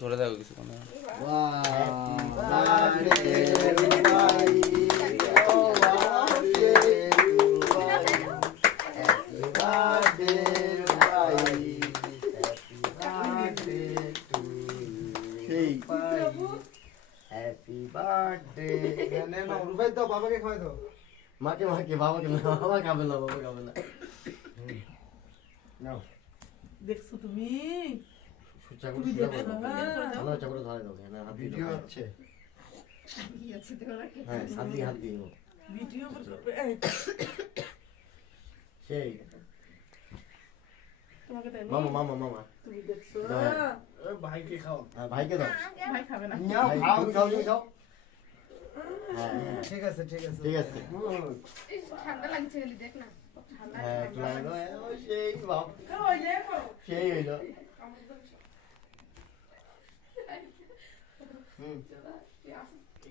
ধরে থাকো কিছু কোনো হ্যাপি বার্থডে রুবাই দাও বাবাকে খাওয়াই দাও মাকে মাকে বাবাকে না বাবা খাবে না বাবা খাবে না নাও দেখছো তুমি চাকরি তুমি দেখছো ভালো চাকরি ধরে দাও না হাত ভিডিও হচ্ছে হ্যাঁ হাত দিয়ে ভিডিও সেই তোমাকে তাই মামা মামা মামা তুমি দেখছো ভাইকে খাও ভাইকে দাও ভাই খাবে না ভাই, তুমি খাও তুমি খাও হ্যাঁ ঠিক আছে ঠিক আছে ঠিক আছে ঠান্ডা লাগছে গেলি দেখ না ঠান্ডা হ্যাঁ একটু লাগলো সেই বাপ ওই যে করো সেই হইলো হুম